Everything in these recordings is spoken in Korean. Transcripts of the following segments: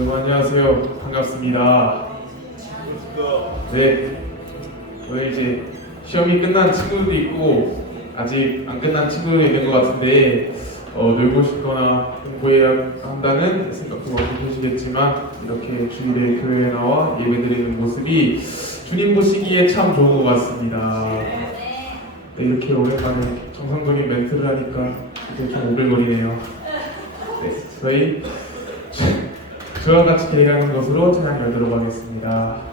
안녕하세요. 반갑습니다. 네, 저희 이제 시험이 끝난 친구들도 있고 아직 안 끝난 친구들도 있는 것 같은데 놀고 싶거나 공부해야 한다는 생각도 많이 드시겠지만 이렇게 주일에 교회에 나와 예배드리는 모습이 주님 보시기에 참 좋은 것 같습니다. 네, 이렇게 오랜만에 정상적인 멘트를 하니까 이제 좀 오글거리네요. 네, 저희 저와 같이 계획하는 것으로 찬양 열도록 하겠습니다.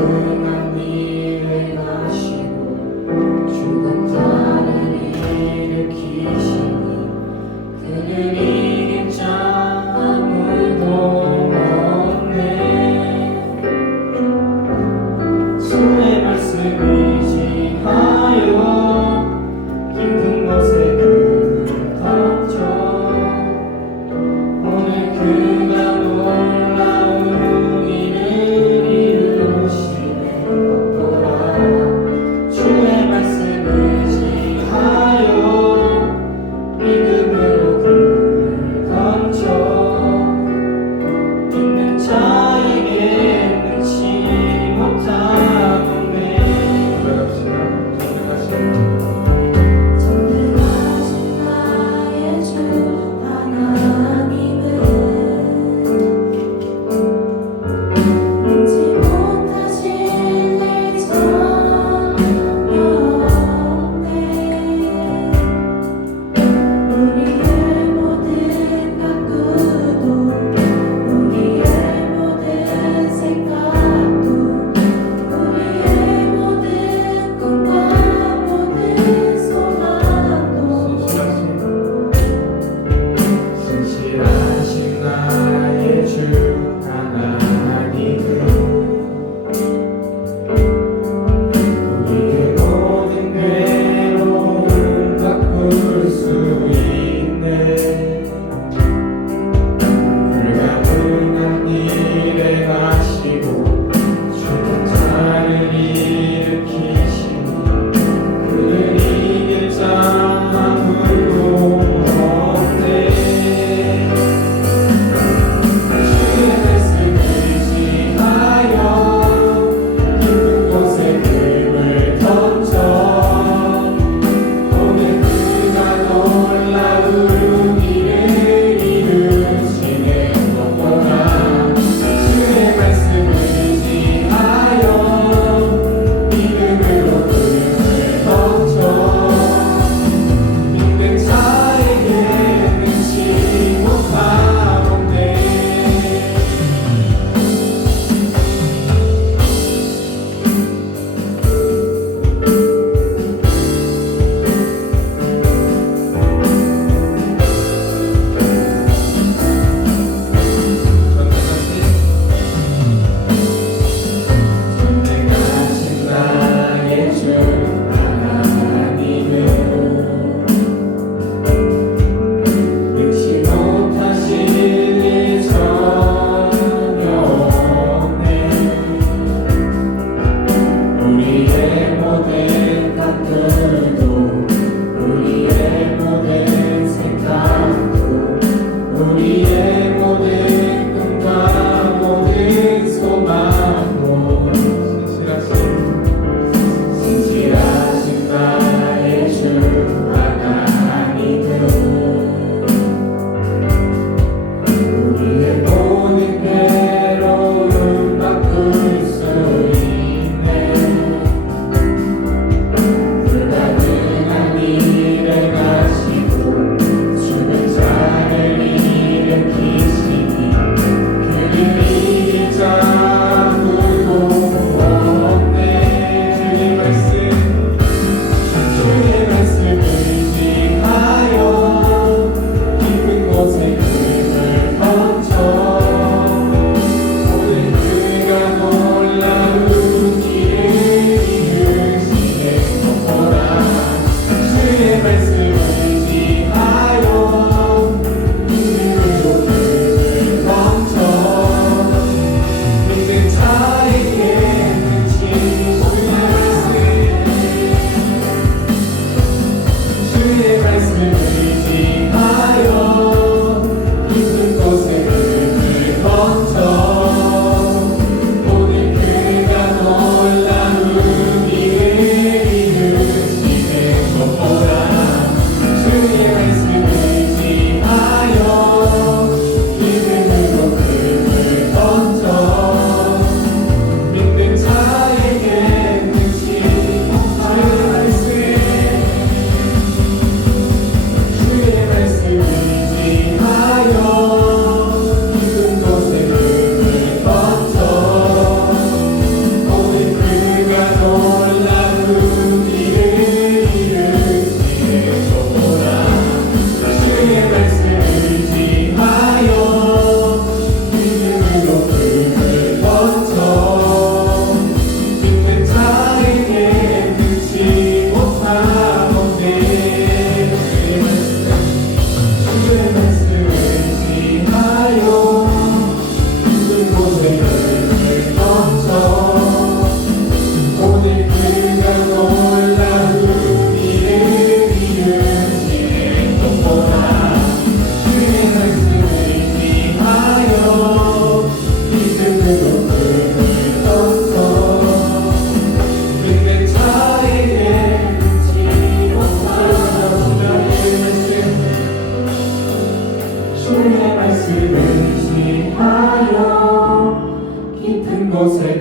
능한 일을 하시고 죽은 자를 일으키시니 그는 이긴 자 아무도 없네. 주의 말씀 의지하여 힘든 것에 그를 덮쳐 오늘 그가 놀라운 일을 이루시네.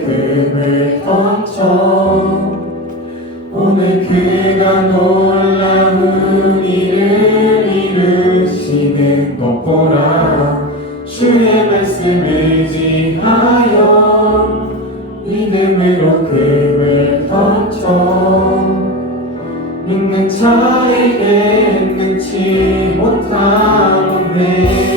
금을 덮쳐 오늘 그가 놀라운 일을 이루시는 것 보라. 주의 말씀 의지하여 믿음으로 금을 덮쳐 믿는 자에게 능치 못함 없네.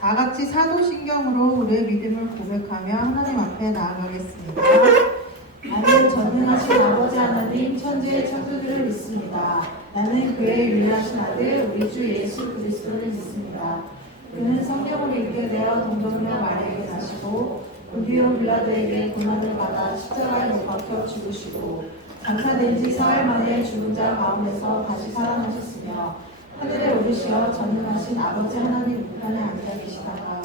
다 같이 사도신경으로 우리의 믿음을 고백하며 하나님 앞에 나아가겠습니다. 나는 전능하신 아버지 하나님 천지의 창조주를 믿습니다. 나는 그의 유일하신 아들 우리 주 예수 그리스도를 믿습니다. 그는 성령으로 있게 되어 동정녀 마리아에게 나시고 본디오 빌라도에게 고난을 받아 십자가에 못 박혀 죽으시고 감사된 지 사흘 만에 죽은 자 가운데서 다시 살아나셨으며 하늘에 오르시어 전능하신 아버지 하나님 우편에 앉아 계시다가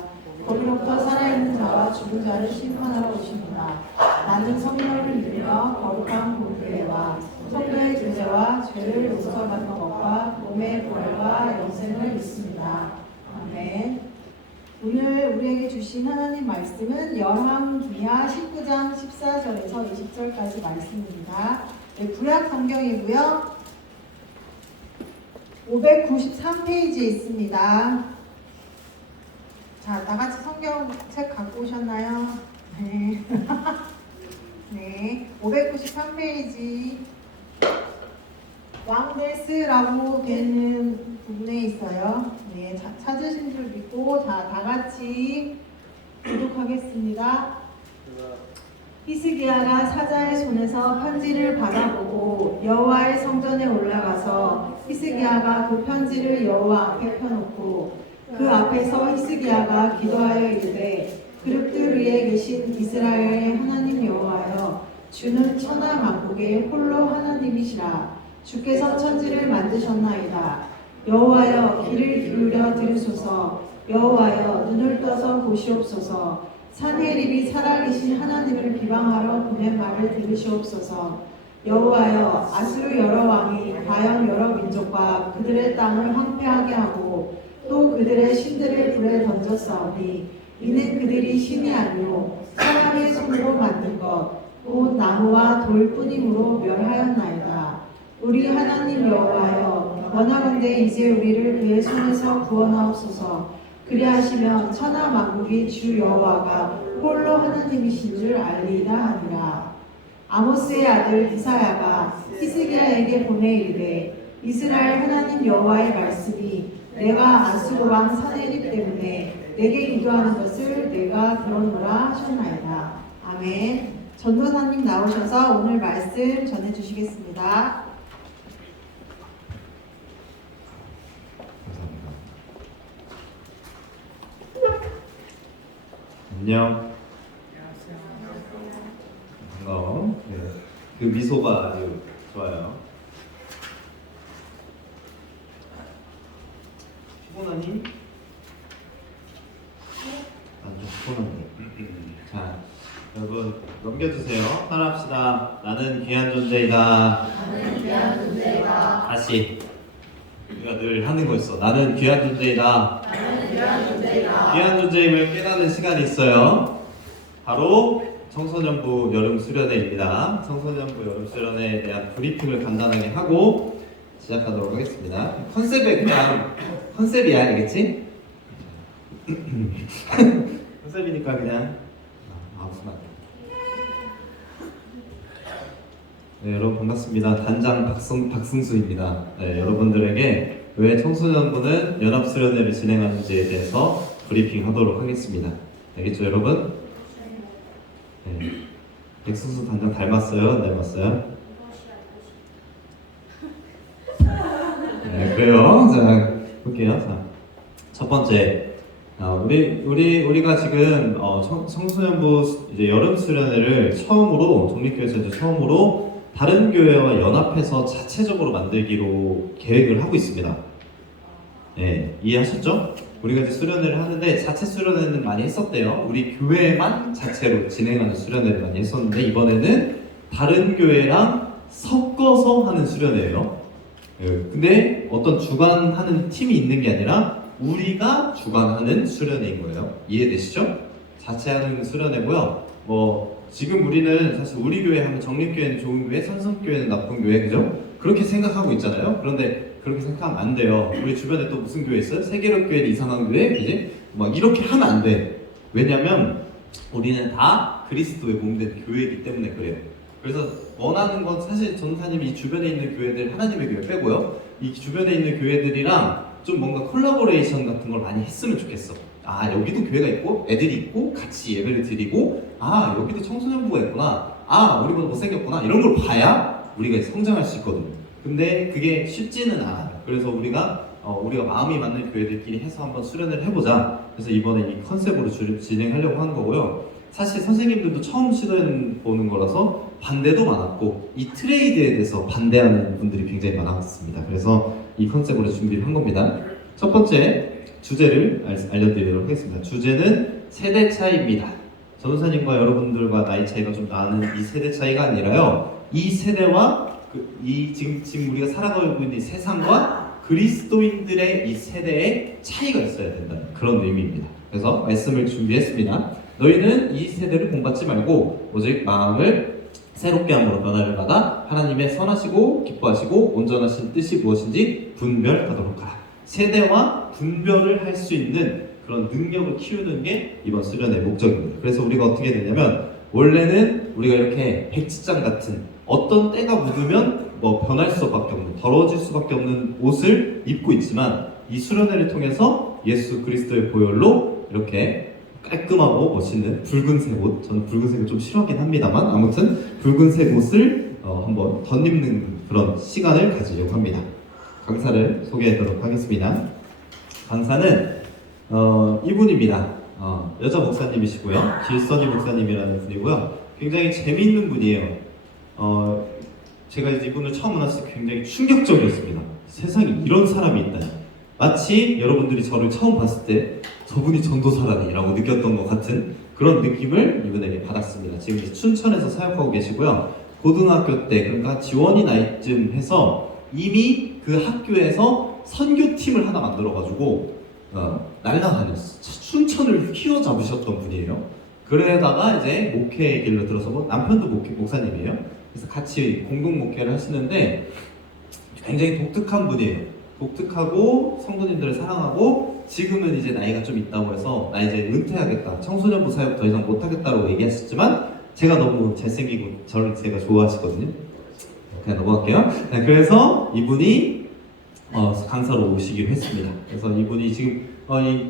거기로부터 살아있는 자와 죽은 자를 심판하러 오십니다. 나는 성령을 믿으며 거룩한 공교회와 성도의 교제와 죄를 용서받는 것과 몸의 부활과 영생을 믿습니다. 아멘. 오늘 우리에게 주신 하나님 말씀은 열왕기하 19장 14절에서 20절까지 말씀입니다. 네, 구약 성경이고요. 593페이지에 있습니다. 자, 다 같이 성경책 갖고 오셨나요? 네. 네, 593페이지 왕데스라고 되는 부분에 있어요. 네, 찾으신 줄 믿고 다 같이 교독하겠습니다. 히스기야가 사자의 손에서 편지를 받아보고 여호와의 성전에 올라가서 히스기야가 그 편지를 여호와 앞에 펴놓고 그 앞에서 히스기야가 기도하여 이르되 그릇들 위에 계신 이스라엘의 하나님 여호와여 주는 천하 만국의 홀로 하나님이시라. 주께서 천지를 만드셨나이다. 여호와여 귀를 기울여 들으소서. 여호와여 눈을 떠서 보시옵소서. 산헤립이 살아계신 하나님을 비방하러 보낸 말을 들으시옵소서. 여호와여 아수르 여러 왕이 과연 여러 민족과 그들의 땅을 황폐하게 하고 또 그들의 신들을 불에 던졌사오니 이는 그들이 신이 아니요 사람의 손으로 만든 것 곧 나무와 돌뿐이므로 멸하였나이다. 우리 하나님 여호와여 원하건대 이제 우리를 그의 손에서 구원하옵소서. 그리하시면 천하 만국이 주 여호와가 홀로 하나님이신 줄 알리이다 하니라. 아모스의 아들 이사야가 히스기야에게 보내 이르되 이스라엘 하나님 여호와의 말씀이 내가 아수르 왕 산헤립 때문에 내게 기도하는 것을 내가 들었노라 하셨나이다. 아멘. 전도사님 나오셔서 오늘 말씀 전해주시겠습니다. 안녕. 반가워. 네. 그 미소가 아주 좋아요. 피곤하니? 좀 피곤한데. 자, 여러분 넘겨주세요. 따라합시다. 나는 귀한 존재이다. 나는 귀한 존재이다. 다시. 우리가 늘 하는 거 있어. 나는 귀한 존재이다. 나는 귀한 존재이다. 귀한 존재임을 깨닫는 시간이 있어요. 바로 청소년부 여름 수련회입니다. 청소년부 여름 수련회에 대한 브리핑을 간단하게 하고 시작하도록 하겠습니다. 컨셉에 그냥 컨셉이야, 알겠지? 컨셉이니까 그냥 무슨 말. 네, 여러분 반갑습니다. 단장 박승수입니다. 네, 여러분들에게 왜 청소년부는 연합수련회를 진행하는지에 대해서 브리핑하도록 하겠습니다. 알겠죠, 여러분? 네. 백승수 단장 닮았어요? 안 닮았어요? 네, 그래요. 자, 볼게요. 자, 첫 번째, 우리가 지금 청소년부 이제 여름 수련회를 처음으로 독립교회에서 이제 처음으로 다른 교회와 연합해서 자체적으로 만들기로 계획을 하고 있습니다. 네, 이해하셨죠? 우리가 이제 수련회를 하는데 자체 수련회는 많이 했었대요. 우리 교회만 자체로 진행하는 수련회를 많이 했었는데 이번에는 다른 교회랑 섞어서 하는 수련회예요. 근데 어떤 주관하는 팀이 있는 게 아니라 우리가 주관하는 수련회인 거예요. 이해되시죠? 자체 하는 수련회고요. 지금 우리는 사실 우리 교회 하면 정립교회는 좋은 교회, 산성교회는 나쁜 교회, 그죠? 그렇게 생각하고 있잖아요. 그런데 그렇게 생각하면 안 돼요. 우리 주변에 또 무슨 교회 있어요? 세계력교회는 이상한 교회, 그지? 막 이렇게 하면 안 돼. 왜냐면 우리는 다 그리스도의 몸된 교회이기 때문에 그래요. 그래서 원하는 건 사실 전도사님이 이 주변에 있는 교회들, 하나님의 교회 빼고요, 이 주변에 있는 교회들이랑 좀 뭔가 콜라보레이션 같은 걸 많이 했으면 좋겠어. 아, 여기도 교회가 있고 애들이 있고 같이 예배를 드리고, 아, 여기도 청소년부가 있구나, 아, 우리보다 못생겼구나, 이런 걸 봐야 우리가 성장할 수 있거든요. 근데 그게 쉽지는 않아요. 그래서 우리가 마음이 맞는 교회들끼리 해서 한번 수련을 해보자. 그래서 이번에 이 컨셉으로 진행하려고 하는 거고요. 사실 선생님들도 처음 시도해보는 거라서 반대도 많았고 이 트레이드에 대해서 반대하는 분들이 굉장히 많았습니다. 그래서 이 컨셉으로 준비를 한 겁니다. 첫 번째 주제를 알려드리도록 하겠습니다. 주제는 세대 차이입니다. 전도사님과 여러분들과 나이 차이가 좀 나는 이 세대 차이가 아니라요, 이 세대와 지금 우리가 살아가고 있는 이 세상과 그리스도인들의 이 세대의 차이가 있어야 된다는 그런 의미입니다. 그래서 말씀을 준비했습니다. 너희는 이 세대를 본받지 말고 오직 마음을 새롭게 함으로 변화를 받아 하나님의 선하시고 기뻐하시고 온전하신 뜻이 무엇인지 분별하도록 하라. 세대와 분별을 할 수 있는 그런 능력을 키우는 게 이번 수련의 목적입니다. 그래서 우리가 어떻게 되냐면, 원래는 우리가 이렇게 백지장 같은 어떤 때가 묻으면 변할 수밖에 없는, 더러워질 수밖에 없는 옷을 입고 있지만, 이 수련회를 통해서 예수 그리스도의 보혈로 이렇게 깔끔하고 멋있는 붉은색 옷, 저는 붉은색을 좀 싫어하긴 합니다만 아무튼 붉은색 옷을 한번 덧입는 그런 시간을 가지려고 합니다. 강사를 소개하도록 하겠습니다. 강사는 이분입니다. 여자 목사님이시고요, 길선희 목사님이라는 분이고요, 굉장히 재미있는 분이에요. 제가 이분을 처음 만났을 때 굉장히 충격적이었습니다. 세상에 이런 사람이 있다니. 마치 여러분들이 저를 처음 봤을 때 저분이 전도사라니 라고 느꼈던 것 같은 그런 느낌을 이분에게 받았습니다. 지금 춘천에서 사역하고 계시고요, 고등학교 때, 그러니까 지원이 나이쯤 해서 이미 그 학교에서 선교팀을 하나 만들어가지고 날라다녔어. 춘천을 휘어잡으셨던 분이에요. 그러다가 이제 목회의 길로 들어서고, 남편도 목사님이에요. 그래서 같이 공동 목회를 하시는데 굉장히 독특한 분이에요. 독특하고 성도님들을 사랑하고, 지금은 이제 나이가 좀 있다고 해서 나 이제 은퇴하겠다, 청소년부 사역 더 이상 못하겠다고 얘기하셨지만 제가 너무 잘생기고 저를 제가 좋아하시거든요. 그냥 넘어갈게요. 네, 그래서 이분이 강사로 오시기로 했습니다. 그래서 이분이 지금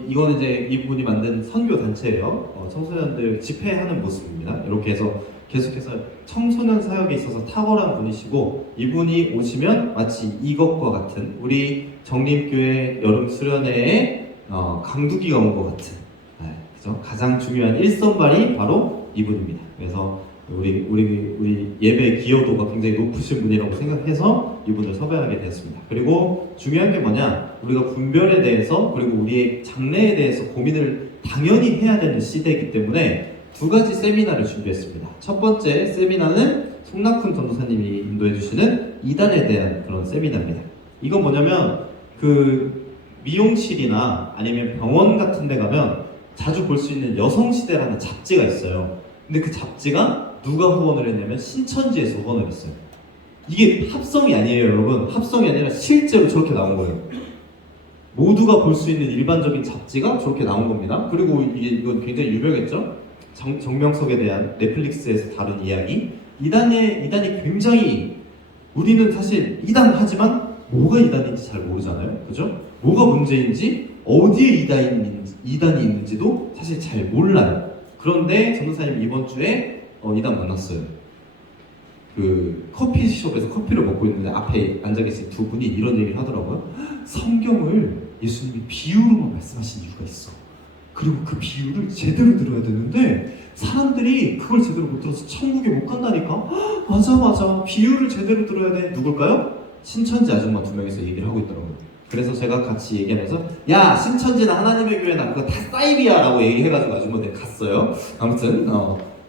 이거는 이제 이분이 만든 선교 단체예요. 청소년들 집회하는 모습입니다. 이렇게 해서 계속해서 청소년 사역에 있어서 탁월한 분이시고, 이분이 오시면 마치 이것과 같은 우리 정림교회 여름 수련회에 강두기가 온 것 같은, 그죠? 가장 중요한 일선발이 바로 이분입니다. 그래서 우리 예배 기여도가 굉장히 높으신 분이라고 생각해서 이분을 섭외하게 되었습니다. 그리고 중요한 게 뭐냐, 우리가 분별에 대해서 그리고 우리의 장래에 대해서 고민을 당연히 해야 되는 시대이기 때문에 두 가지 세미나를 준비했습니다. 첫 번째 세미나는 송낙훈 전도사님이 인도해 주시는 이단에 대한 그런 세미나입니다. 이건 뭐냐면, 그 미용실이나 아니면 병원 같은 데 가면 자주 볼 수 있는 여성시대라는 잡지가 있어요. 근데 그 잡지가 누가 후원을 했냐면 신천지에서 후원을 했어요. 이게 합성이 아니에요, 여러분. 합성이 아니라 실제로 저렇게 나온 거예요. 모두가 볼 수 있는 일반적인 잡지가 저렇게 나온 겁니다. 그리고 이건 굉장히 유명했죠. 정명석에 대한 넷플릭스에서 다룬 이야기. 이단이 굉장히, 우리는 사실 이단하지만 뭐가 이단인지 잘 모르잖아요, 그죠? 뭐가 문제인지, 어디에 이단이 있는지도 사실 잘 몰라요. 그런데 전도사님 이번 주에 이단 만났어요. 그 커피숍에서 커피를 먹고 있는데 앞에 앉아 계신 두 분이 이런 얘기를 하더라고요. 성경을 예수님이 비유로만 말씀하신 이유가 있어. 그리고 그 비유를 제대로 들어야 되는데 사람들이 그걸 제대로 못 들어서 천국에 못 간다니까? 헉, 맞아. 비유를 제대로 들어야 돼. 누굴까요? 신천지 아줌마 2명이서 얘기를 하고 있더라고요. 그래서 제가 같이 얘기하면서 야, 신천지는 하나님의 교회나 그거 다 사이비야 라고 얘기해가지고 아줌마들 갔어요. 아무튼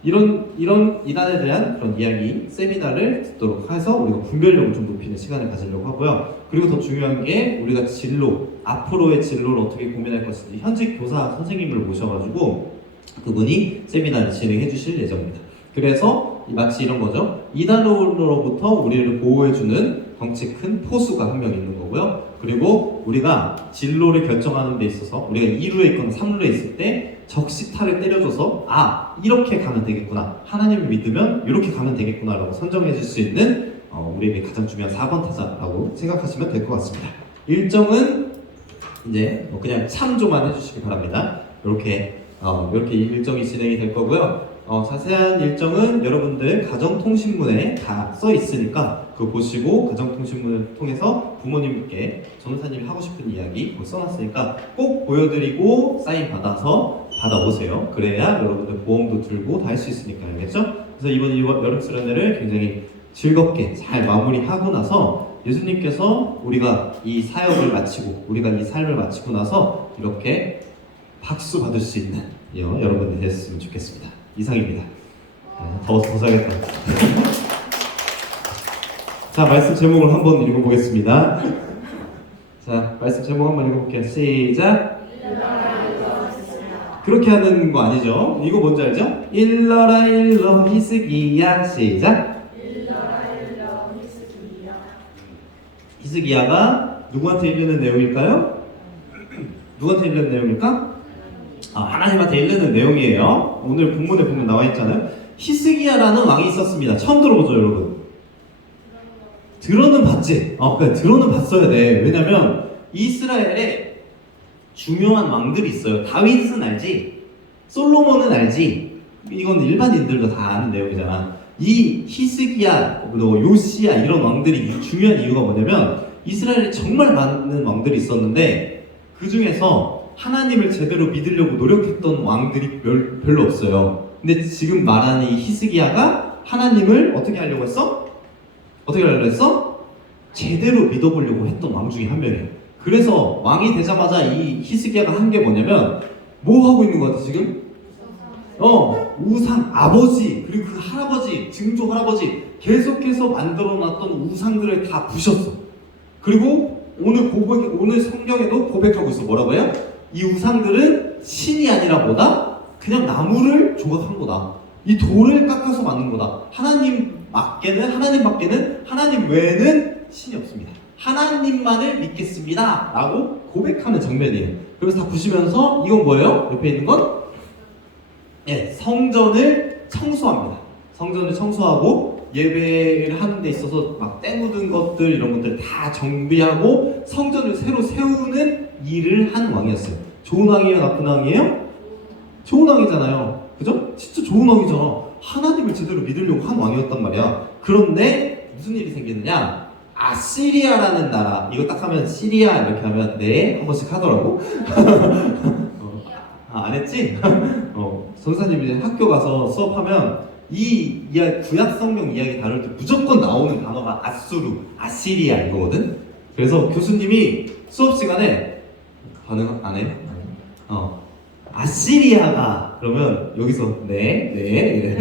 이런 이단에 대한 그런 이야기 세미나를 듣도록 해서 우리가 분별력을 좀 높이는 시간을 가지려고 하고요. 그리고 더 중요한 게 우리가 진로, 앞으로의 진로를 어떻게 고민할 것인지 현직 교사 선생님을 모셔가지고 그분이 세미나를 진행해 주실 예정입니다. 그래서 마치 이런 거죠. 이단으로부터 우리를 보호해주는 덩치 큰 포수가 한 명 있는 거고요. 그리고 우리가 진로를 결정하는 데 있어서 우리가 2루에 있거나 3루에 있을 때 적시타를 때려줘서 아, 이렇게 가면 되겠구나, 하나님을 믿으면 이렇게 가면 되겠구나 라고 선정해 줄 수 있는 우리에게 가장 중요한 4번 타자라고 생각하시면 될 것 같습니다. 일정은 이제 그냥 참조만 해주시기 바랍니다. 이렇게 일정이 진행이 될 거고요. 자세한 일정은 여러분들 가정통신문에 다 써 있으니까 그거 보시고 가정통신문을 통해서 부모님께 전도사님이 하고 싶은 이야기 거기 써놨으니까 꼭 보여드리고 사인 받아서 받아오세요. 그래야 여러분들 보험도 들고 다 할 수 있으니까, 알겠죠? 그래서 이번 여름 수련회를 굉장히 즐겁게 잘 마무리하고 나서 예수님께서 우리가 이 사역을 마치고 우리가 이 삶을 마치고 나서 이렇게 박수 받을 수 있는 여러분들이 됐으면 좋겠습니다. 이상입니다. 더 써야겠다. 자, 말씀 제목을 한번 읽어보겠습니다. 자, 말씀 제목 한번 읽어볼게요. 시작. 그렇게 하는 거 아니죠? 이거 뭔지 알죠? 일러라 일러 히스기야. 시작. 히스기야가 누구한테 읽는 내용일까요? 누구한테 읽는 내용일까? 하나님한테 읽는 내용이에요. 오늘 본문에 보면 나와 있잖아요. 히스기야라는 왕이 있었습니다. 처음 들어보죠, 여러분? 들어는 봤지? 그러니까 들어는 봤어야 돼. 왜냐면 이스라엘에 중요한 왕들이 있어요. 다윗은 알지? 솔로몬은 알지? 이건 일반인들도 다 아는 내용이잖아. 이 히스기야, 요시야 이런 왕들이 중요한 이유가 뭐냐면 이스라엘에 정말 많은 왕들이 있었는데 그 중에서 하나님을 제대로 믿으려고 노력했던 왕들이 별로 없어요. 근데 지금 말하는 이 히스기야가 하나님을 어떻게 하려고 했어? 어떻게 하려고 했어? 제대로 믿어보려고 했던 왕 중에 한 명이에요. 그래서 왕이 되자마자 이 히스기야가 한 게 뭐냐면 뭐 하고 있는 것 같아 지금? 우상, 아버지, 그리고 그 할아버지, 증조 할아버지 계속해서 만들어놨던 우상들을 다 부셨어. 그리고 오늘 성경에도 고백하고 있어. 뭐라고 해요? 이 우상들은 신이 아니라 뭐다? 그냥 나무를 조각한 거다. 이 돌을 깎아서 만든 거다. 하나님 외에는 신이 없습니다. 하나님만을 믿겠습니다 라고 고백하는 장면이에요. 그래서 다 보시면서 이건 뭐예요? 옆에 있는 건? 네, 성전을 청소합니다. 성전을 청소하고 예배를 하는 데 있어서 막 때 묻은 것들 이런 것들 다 정비하고 성전을 새로 세우는 일을 하는 왕이었어요. 좋은 왕이에요? 나쁜 왕이에요? 좋은 왕이잖아요. 그죠? 진짜 좋은 왕이잖아. 하나님을 제대로 믿으려고 한 왕이었단 말이야. 그런데 무슨 일이 생기느냐? 아시리아라는 나라, 이거 딱 하면 시리아 이렇게 하면 네? 한 번씩 하더라고. 안 했지? 전사님이 학교 가서 수업하면 이 구약 성경 이야기 다룰 때 무조건 나오는 단어가 아수르, 아시리아 이거거든? 그래서 교수님이 수업 시간에 안 해? 아시리아가 그러면 여기서 네 이래.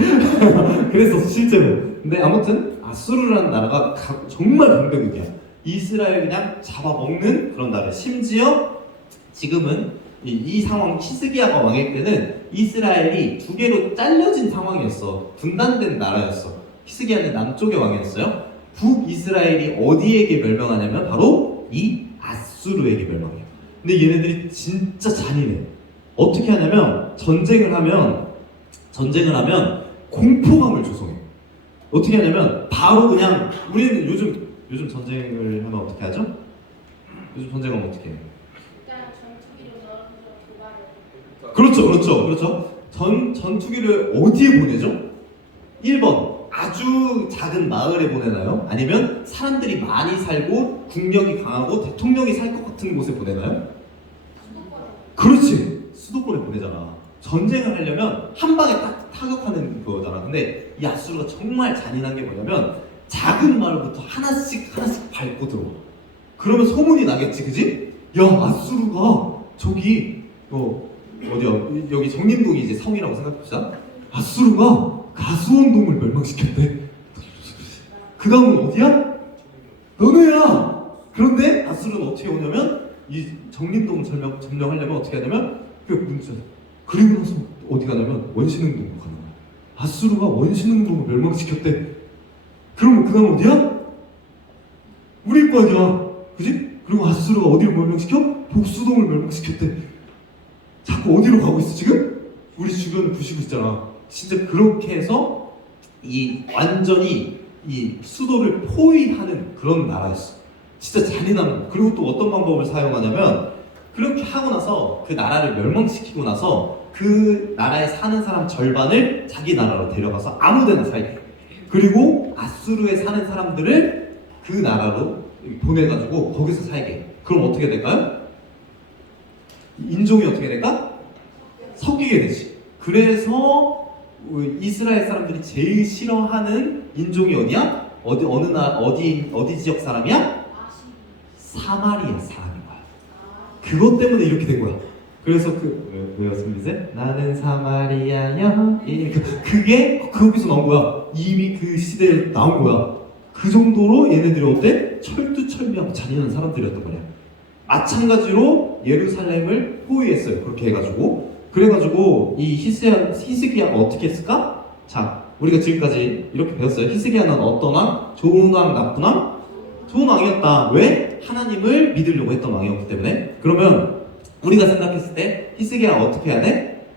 그래서 실제로. 근데 아무튼 아수르라는 나라가 정말 강대국이야. 이스라엘 그냥 잡아먹는 그런 나라. 심지어 지금은 이 상황, 히스기야가 왕일 때는 이스라엘이 두 개로 잘려진 상황이었어. 분단된 나라였어. 히스기야는 남쪽의 왕이었어요. 북이스라엘이 어디에게 멸망하냐면 바로 이 아수르에게 멸망해요. 근데 얘네들이 진짜 잔인해. 어떻게 하냐면 전쟁을 하면 공포감을 조성해. 어떻게 하냐면 바로 그냥 우리는 요즘 전쟁을 하면 어떻게 하죠? 요즘 전쟁하면 어떻게 해요? 그렇죠. 전투기를 어디에 보내죠? 1번 아주 작은 마을에 보내나요? 아니면 사람들이 많이 살고 국력이 강하고 대통령이 살 것 같은 곳에 보내나요? 그렇지. 수도권에 보내잖아. 전쟁을 하려면 한 방에 딱 타격하는 그거잖아. 근데 이 아수르가 정말 잔인한 게 뭐냐면 작은 마을부터 하나씩 밟고 들어와. 그러면 소문이 나겠지, 그지? 야, 아수르가 저기 어디야? 여기 정림동이 이제 성이라고 생각합시다. 아수르가 가수원동을 멸망시켰대. 그 다음은 어디야? 너네야. 그런데 아수르는 어떻게 오냐면 이 정림동을 점령하려면 어떻게 하냐면 그 문자. 그리고 나서 어디 가냐면 원신흥동으로 가는 거야. 아수르가 원신흥동을 멸망시켰대. 그러면 그 다음 어디야? 우리 거 아니야. 그지? 그리고 아수르가 어디를 멸망시켜? 복수동을 멸망시켰대. 자꾸 어디로 가고 있어 지금? 우리 주변을 부시고 있잖아. 진짜 그렇게 해서 이 완전히 이 수도를 포위하는 그런 나라였어. 진짜 잔인한. 그리고 또 어떤 방법을 사용하냐면 그렇게 하고 나서 그 나라를 멸망시키고 나서 그 나라에 사는 사람 절반을 자기 나라로 데려가서 아무데나 살게. 그리고 아수르에 사는 사람들을 그 나라로 보내가지고 거기서 살게. 그럼 어떻게 될까요? 인종이 어떻게 될까? 섞이게 되지. 그래서 이스라엘 사람들이 제일 싫어하는 인종이 어디야? 어디 지역 사람이야? 사마리아 사람인 거야. 그것 때문에 이렇게 된 거야. 그래서 왜요, 선비세? 나는 사마리아야. 그게 거기서 나온 거야. 이미 그 시대에 나온 거야. 그 정도로 얘네들이 어때? 철두철미하고 잔인한 사람들이었단 말이야. 마찬가지로 예루살렘을 포위했어요. 그렇게 해가지고. 그래가지고 이 히스기야가 어떻게 했을까? 자, 우리가 지금까지 이렇게 배웠어요. 히스기야는 어떤 왕? 좋은 왕, 나쁜 왕? 좋은 왕이었다. 왜? 하나님을 믿으려고 했던 왕이었기 때문에. 그러면 우리가 생각했을 때 히스기야가 어떻게 해야 돼?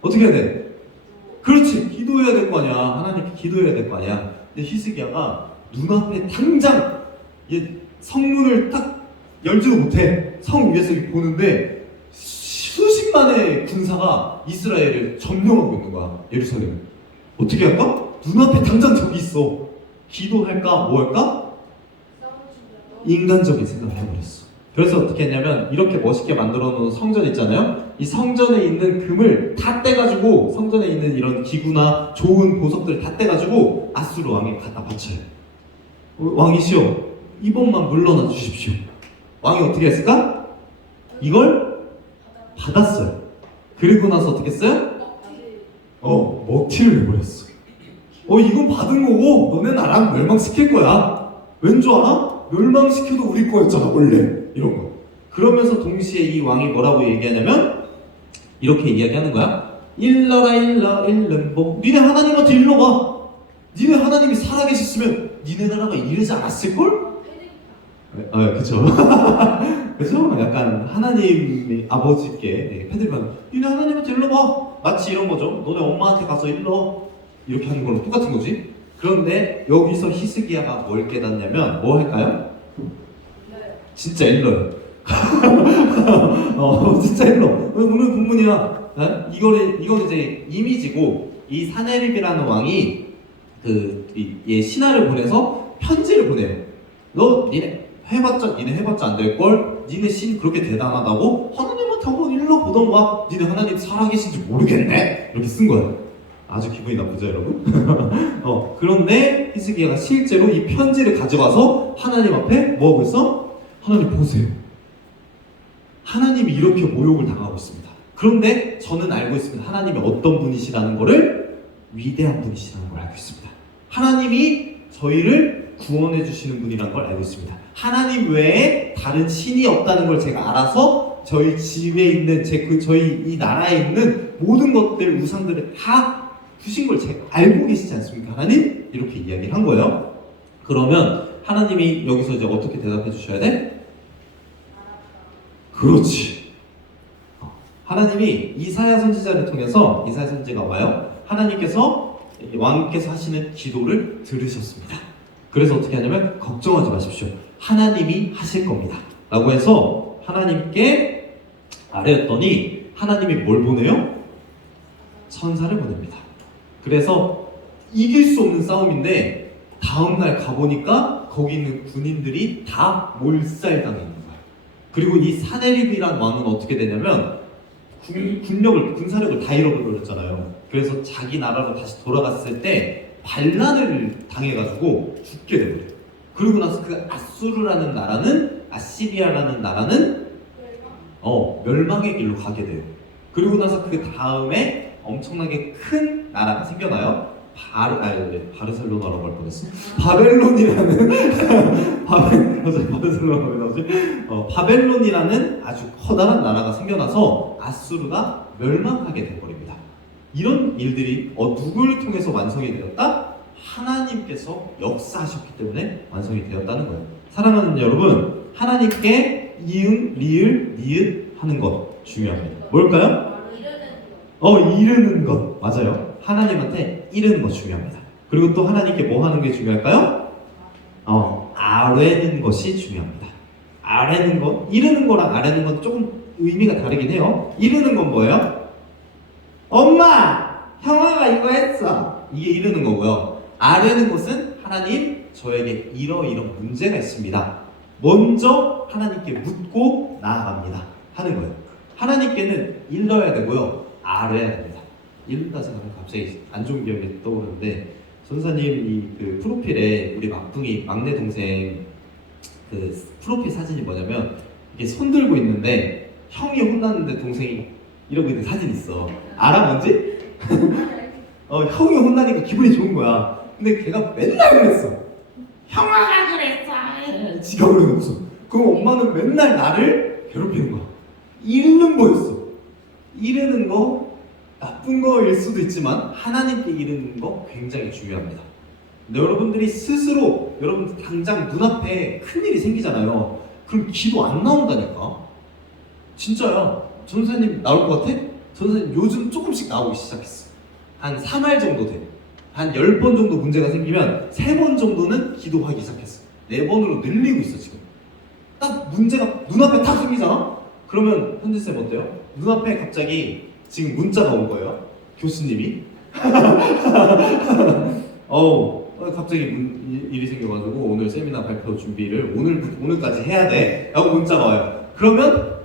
어떻게 해야 돼? 그렇지. 기도해야 될 거 아니야. 하나님께 기도해야 될 거 아니야. 근데 히스기야가 눈앞에 당장 성문을 딱 열지도 못해. 성 위에서 보는데 수십만의 군사가 이스라엘을 점령하고 있는 거야. 예루살렘을. 어떻게 할까? 눈앞에 당장 저기 있어. 기도할까? 뭐 할까? 인간적인 생각을 해버렸어. 그래서 어떻게 했냐면 이렇게 멋있게 만들어 놓은 성전 있잖아요. 이 성전에 있는 금을 다 떼가지고 성전에 있는 이런 기구나 좋은 보석들을 다 떼가지고 아수르 왕에 갖다 바쳐요. 왕이시여, 이번만 물러나 주십시오. 왕이 어떻게 했을까? 이걸 받았어요. 그리고 나서 어떻게 했어요? 먹튀를 해버렸어. 이건 받은 거고 너네 나랑 멸망시킬 거야. 왠 줄 알아? 멸망시켜도 우리 거였잖아 원래. 이런 거. 그러면서 동시에 이 왕이 뭐라고 얘기하냐면 이렇게 이야기하는 거야. 일러라 일름보. 니네 하나님한테 일러봐. 니네 하나님이 살아계셨으면 니네 나라가 이러지 않았을걸? 그쵸. 그죠? 약간 하나님이 아버지께 패드립하는 니네 하나님한테 일러봐. 마치 이런 거죠. 너네 엄마한테 가서 일러. 이렇게 하는 거랑 똑같은 거지. 그런데 여기서 히스기야가 뭘 깨닫냐면 뭐 할까요? 진짜 일러요. 진짜 일러. 오늘 본문이야. 이건 이제 이미지고 이 사네립이라는 왕이 얘 신하를 보내서 편지를 보내요. 니네 해봤자 안 될 걸. 니네 신 그렇게 대단하다고 하나님한테 한번 일러 보던가. 니네 하나님 살아계신지 모르겠네. 이렇게 쓴 거야. 아주 기분이 나쁘죠, 여러분? 그런데 히스기야가 실제로 이 편지를 가져가서 하나님 앞에 뭐 하고 있어? 하나님 보세요. 하나님이 이렇게 모욕을 당하고 있습니다. 그런데 저는 알고 있습니다. 하나님이 어떤 분이시라는 거를 위대한 분이시라는 걸 알고 있습니다. 하나님이 저희를 구원해 주시는 분이라는 걸 알고 있습니다. 하나님 외에 다른 신이 없다는 걸 제가 알아서 저희 집에 있는 저희 이 나라에 있는 모든 것들 우상들을 다 주신 걸 제가 알고 계시지 않습니까? 하나님? 이렇게 이야기를 한 거예요. 그러면 하나님이 여기서 이제 어떻게 대답해 주셔야 돼? 그렇지. 하나님이 이사야 선지자를 통해서 이사야 선지자가 와요. 하나님께서 왕께서 하시는 기도를 들으셨습니다. 그래서 어떻게 하냐면 걱정하지 마십시오. 하나님이 하실 겁니다. 라고 해서 하나님께 아뢰었더니 하나님이 뭘 보내요? 천사를 보냅니다. 그래서 이길 수 없는 싸움인데 다음날 가보니까 거기 있는 군인들이 다 몰살당해 있는 거예요. 그리고 이 사네립이란 왕은 어떻게 되냐면 군사력을 다 잃어버렸잖아요. 그래서 자기 나라로 다시 돌아갔을 때 반란을 당해가지고 죽게 되거든요. 그리고 나서 그 아시리아라는 나라는 멸망의 길로 가게 돼요. 그리고 나서 그 다음에 엄청나게 큰 나라가 생겨나요. 바르셀로나라고 할 뻔했어. 바벨론이라는 아주 커다란 나라가 생겨나서 아수르가 멸망하게 돼버립니다. 이런 일들이 누구를 통해서 완성이 되었다? 하나님께서 역사하셨기 때문에 완성이 되었다는 거예요. 사랑하는 여러분, 하나님께 이응, 리을, 니은 하는 것 중요합니다. 뭘까요? 이르는 것. 맞아요. 하나님한테 이르는 것 중요합니다. 그리고 또 하나님께 뭐 하는 게 중요할까요? 아뢰는 것이 중요합니다. 아뢰는 것, 이르는 거랑 아뢰는 건 조금 의미가 다르긴 해요. 이르는 건 뭐예요? 엄마! 형아가 이거 했어. 이게 이르는 거고요. 아뢰는 것은 하나님, 저에게 이런 문제가 있습니다. 먼저 하나님께 묻고 나아갑니다. 하는 거예요. 하나님께는 일러야 되고요. 아뢰야 됩니다. 이른다 생각하면 갑자기 안 좋은 기억이 떠오르는데, 전사님 그 프로필에 우리 막내 동생 그 프로필 사진이 뭐냐면, 이게 손 들고 있는데 형이 혼났는데 동생이 이러고 있는 사진 있어. 알아 뭔지? 형이 혼나니까 기분이 좋은 거야. 근데 걔가 맨날 그랬어. 형아가 그랬어. 지가 그러면서. 그럼 엄마는 맨날 나를 괴롭히는 거야. 이르는 거였어. 이르는 거 나쁜 거일 수도 있지만 하나님께 이르는 거 굉장히 중요합니다. 근데 여러분들이 스스로 여러분들 당장 눈앞에 큰일이 생기잖아요. 그럼 기도 안 나온다니까. 진짜야. 전사님 나올 것 같아? 전사님 요즘 조금씩 나오기 시작했어. 한 3할 정도 돼. 한 10번 정도 문제가 생기면 3번 정도는 기도하기 시작했어. 4번으로 늘리고 있어 지금. 딱 문제가 눈앞에 딱 생기잖아? 그러면 현진쌤 어때요? 눈앞에 갑자기 지금 문자가 온 거예요. 교수님이 갑자기 일이 생겨가지고 오늘 세미나 발표 준비를 오늘까지 해야 돼 라고 문자가 와요. 그러면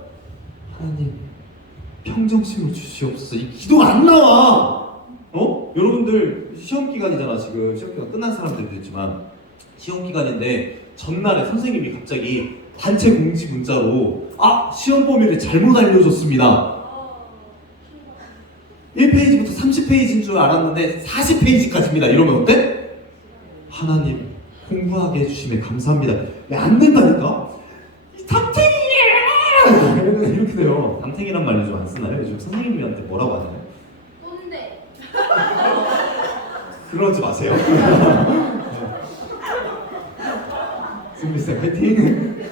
하나님 평정심을 주시옵소서. 이 기도가 안 나와. 여러분들 시험 기간이잖아. 지금 시험 기간 끝난 사람들도 있지만 시험 기간인데 전날에 선생님이 갑자기 단체 공지 문자로 시험 범위를 잘못 알려줬습니다. 1페이지부터 30페이지인 줄 알았는데 40페이지까지입니다. 이러면 어때? 하나님 공부하게 해주시면 감사합니다. 안 된다니까? 담탱이야! 이렇게 돼요. 담탱이란 말 요즘 안 쓰나요? 요즘 선생님한테 뭐라고 하나요? 꼰대. 그러지 마세요. 승리쌤 화이팅!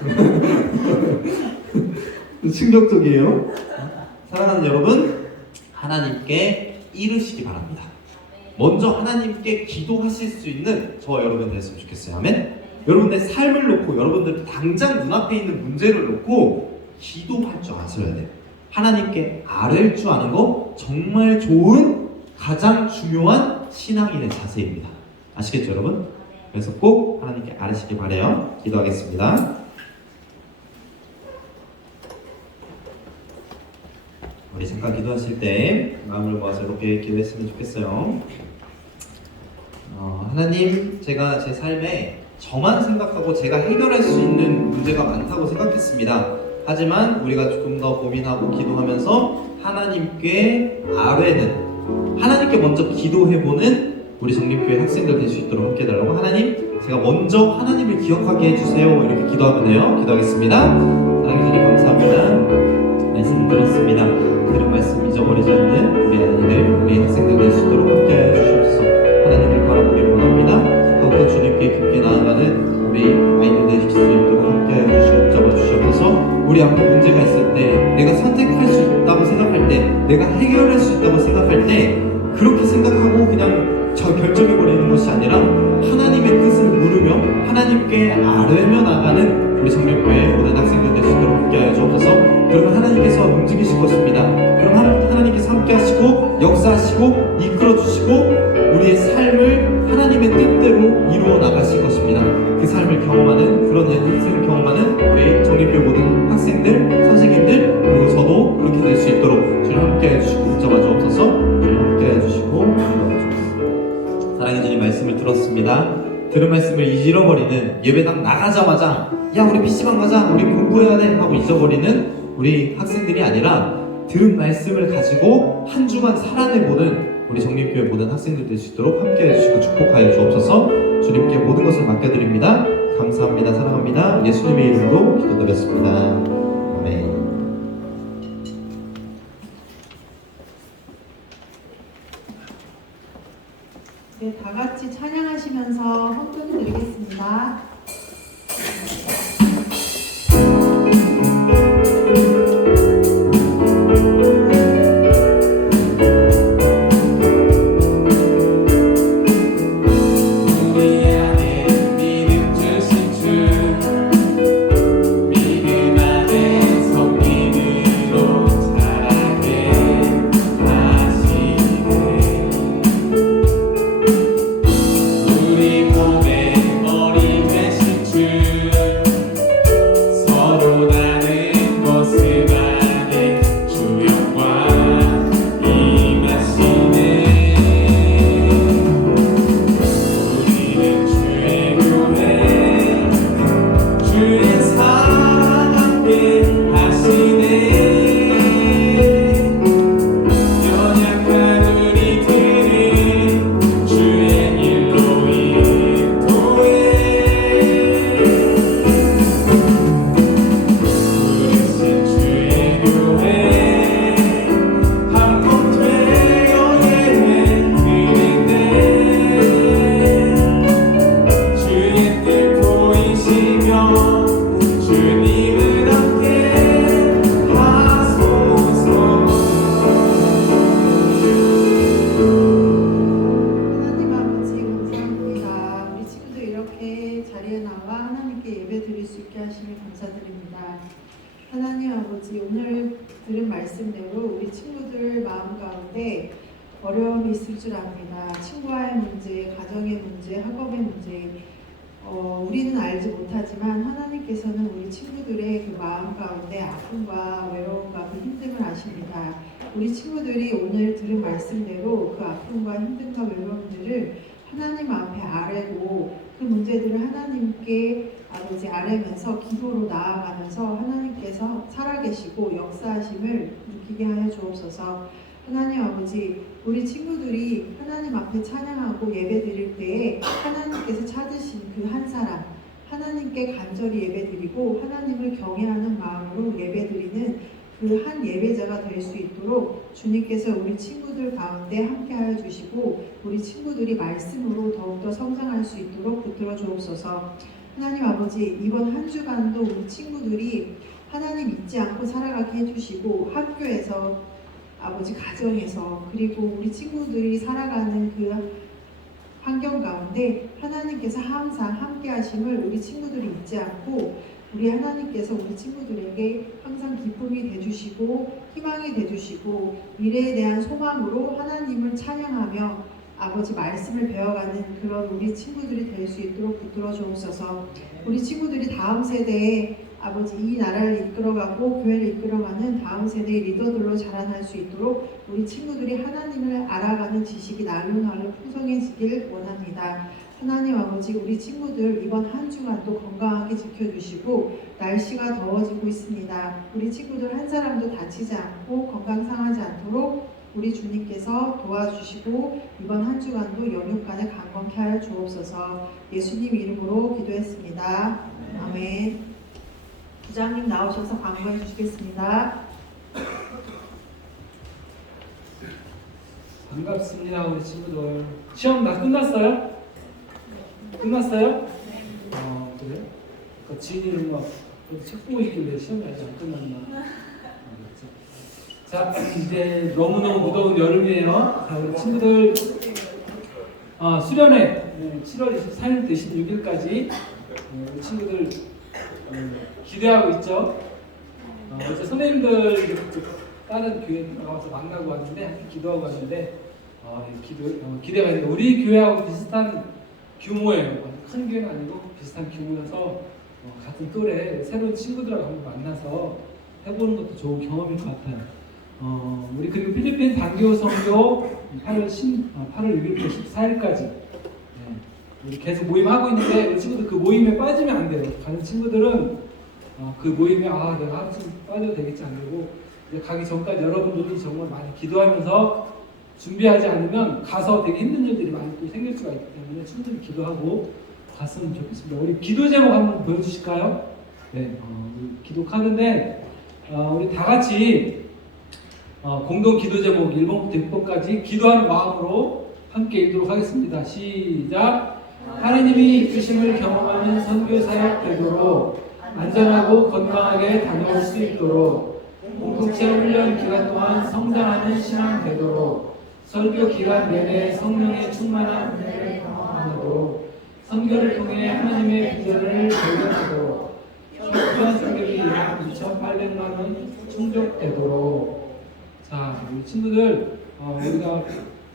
충격적이에요. 사랑하는 여러분, 하나님께 이르시기 바랍니다. 먼저 하나님께 기도하실 수 있는 저와 여러분 됐으면 좋겠어요. 아멘? 여러분의 삶을 놓고 여러분들 당장 눈앞에 있는 문제를 놓고 기도할 줄 아셔야 돼요. 하나님께 아뢰일 줄 아는 거 정말 좋은 가장 중요한 신앙인의 자세입니다. 아시겠죠 여러분? 그래서 꼭 하나님께 아뢰시기 바라요. 기도하겠습니다. 우리 잠깐 기도하실 때 마음을 모아서 이렇게 기도했으면 좋겠어요. 하나님, 제가 제 삶에 저만 생각하고 제가 해결할 수 있는 문제가 많다고 생각했습니다. 하지만 우리가 조금 더 고민하고 기도하면서 하나님께 아뢰는, 하나님께 먼저 기도해보는 우리 정립교회 학생들 될 수 있도록 함께 해달라고. 하나님, 제가 먼저 하나님을 기억하게 해주세요. 이렇게 기도하면 돼요. 기도하겠습니다. 하나님 주님 감사합니다. 말씀을 들었습니다. 들은 말씀 잊어버리지 않는 우리 아이들, 우리 학생들 될 수 있도록 함께 해주시옵소서. 하나님을 바라보기를 원합니다. 더욱더 주님께 깊게 나아가는 우리 아이들 될 수 있도록 함께 해주시고 잡아주시옵소서. 우리 앞에 문제가 있을 때, 내가 선택할 수 있다고 생각할 때, 내가 해결할 수 있다고 생각할 때, 그렇게 생각하고 그냥 결정해버리는 것이 아니라 하나님의 뜻을 물으며 하나님께 아뢰며 나가는 우리 성령교회 모든 학생들 될 수 있도록 함께 하여 주옵소서. 그러면 하나님께서 움직이실 것입니다. 그럼 하나님께서 함께 하시고 역사하시고 이끌어 주시고 우리의 삶을 하나님의 뜻대로 이루어 나가실 것입니다. 그 삶을 경험하는, 그런 인생을 경험하는 우리 정립교회 모든 학생들 들은 말씀을 잃어버리는, 예배당 나가자마자 야 우리 PC방 가자, 우리 공부해야 돼 하고 잊어버리는 우리 학생들이 아니라 들은 말씀을 가지고 한 주간 살아내보는 우리 정립교회 모든 학생들 될 수 있도록 함께해 주시고 축복하여 주옵소서. 주님께 모든 것을 맡겨드립니다. 감사합니다. 사랑합니다. 예수님의 이름으로 기도드렸습니다. 아멘. 네, 다 같이 찬양하시면서 헌금 드리겠습니다. 하나님 아버지, 오늘 들은 말씀대로 우리 친구들 마음 가운데 어려움이 있을 줄 압니다. 친구와의 문제, 가정의 문제, 학업의 문제, 우리는 알지 못하지만 하나님께서는 우리 친구들의 그 마음 가운데 아픔과 외로움과 그 힘듦을 아십니다. 우리 친구들이 오늘 들은 말씀대로 그 아픔과 힘듦과 외로움들을 하나님 앞에 아뢰고 그 문제들을 하나님께 아버지 아뢰면서 기도로 나아가면서 하나님께서 살아계시고 역사하심을 느끼게 하여 주옵소서. 하나님 아버지, 우리 친구들이 하나님 앞에 찬양하고 예배 드릴 때에 하나님께서 찾으신 그 한 사람, 하나님께 간절히 예배 드리고 하나님을 경외하는 마음으로 예배 드리는 그 한 예배자가 될 수 있도록 주님께서 우리 친구들 가운데 함께하여 주시고 우리 친구들이 말씀으로 더욱더 성장할 수 있도록 붙들어 주옵소서. 하나님 아버지, 이번 한 주간도 우리 친구들이 하나님 잊지 않고 살아가게 해주시고 학교에서 아버지 가정에서 그리고 우리 친구들이 살아가는 그 환경 가운데 하나님께서 항상 함께 하심을 우리 친구들이 잊지 않고 우리 하나님께서 우리 친구들에게 항상 기쁨이 되주시고 희망이 되주시고 미래에 대한 소망으로 하나님을 찬양하며 아버지 말씀을 배워가는 그런 우리 친구들이 될 수 있도록 붙들어 주옵소서. 우리 친구들이 다음 세대에 아버지 이 나라를 이끌어가고 교회를 이끌어가는 다음 세대의 리더들로 자라날 수 있도록 우리 친구들이 하나님을 알아가는 지식이 날로 날로 풍성해지길 원합니다. 하나님 아버지, 우리 친구들 이번 한 주간도 건강하게 지켜주시고 날씨가 더워지고 있습니다. 우리 친구들 한 사람도 다치지 않고 건강 상하지 않도록 우리 주님께서 도와주시고 이번 한 주간도 연휴간에 강건케 하여 주옵소서. 예수님 이름으로 기도했습니다. 아멘. 부장님 나오셔서 강구해 주시겠습니다. 반갑습니다, 우리 친구들. 시험 다 끝났어요? 끝났어요? 그래? 그 지인이는 막 책 보고 있길래 시험이 아직 안 끝났나? 자, 이제 너무너무 무더운 여름이에요. 자, 우리 친구들 수련회 7월 24일부터 26일까지 우리 친구들 기대하고 있죠. 어제 선생님들 다른 교회 나가서 만나고 왔는데 함께 기도하고 왔는데 기대가 있는데 우리 교회하고 비슷한 규모예요. 큰 교회는 아니고 비슷한 규모여서 같은 또래 새로운 친구들하고 한번 만나서 해보는 것도 좋은 경험일 것 같아요. 우리 그리고 필리핀 단교 선교 8월 6일부터 14일까지 우리 계속 모임하고 있는데 우리 친구들 그 모임에 빠지면 안 돼요. 가는 친구들은 그 모임에 내가 한참 빠져도 되겠지 안 되고 이제 가기 전까지 여러분들이 정말 많이 기도하면서 준비하지 않으면 가서 되게 힘든 일들이 많이 또 생길 수가 있기 때문에 충분히 기도하고 갔으면 좋겠습니다. 우리 기도 제목 한번 보여주실까요? 네, 우리 기도 카드인데 우리 다 같이 공동 기도 제목 1번부터 6번까지 기도하는 마음으로 함께 읽도록 하겠습니다. 시작. 하나님이 이끄심을 경험하는 선교 사역 되도록 안전하고 건강하게 다녀올 수 있도록 공동체 훈련 기간 동안 성장하는 신앙 되도록 설교 기간 내내 성령의 충만한 은혜를 경험하도록 선교를 통해 하나님의 비전을 발견하도록 필요한 성격이 약 2,800만 원 충족되도록. 자, 우리 친구들 우리가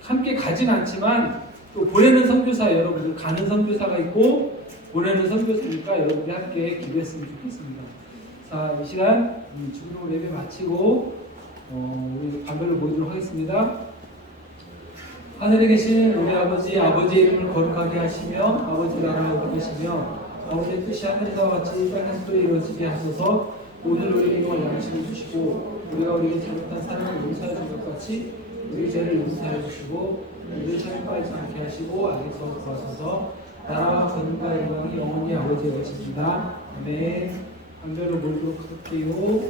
함께 가진 않지만 또 보내는 선교사 여러분들 가는 선교사가 있고 보내는 선교사니까 여러분들이 함께 기도했으면 좋겠습니다. 자, 이 시간 주기도 예배 마치고 우리 반별로 모이도록 하겠습니다. 하늘에 계신 우리 아버지의 이름을 거룩하게 하시며 아버지 나라를 받으시며 아버지의 뜻이 하늘에서 같이 땅에서도 이루어지게 하소서. 오늘 우리에게 일용할 양식을 주시고 우리가 우리에게 잘못한 사람을 용서해 준 것 같이 우리 죄를 용서해 주시고 우리 시험에 빠지지 않게 하시고 악에서 구하소서. 나라와 권능과 영광이 영원히 아버지의 것입니다. 아멘. 반별로 모이도록 할게요.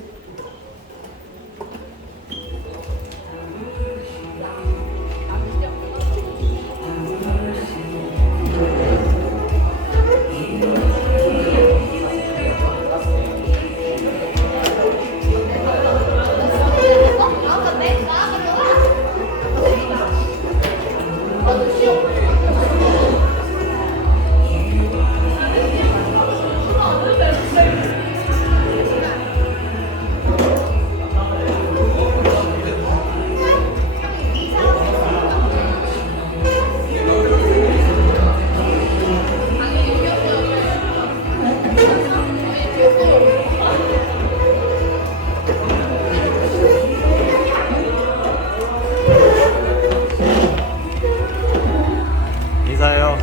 인사해요.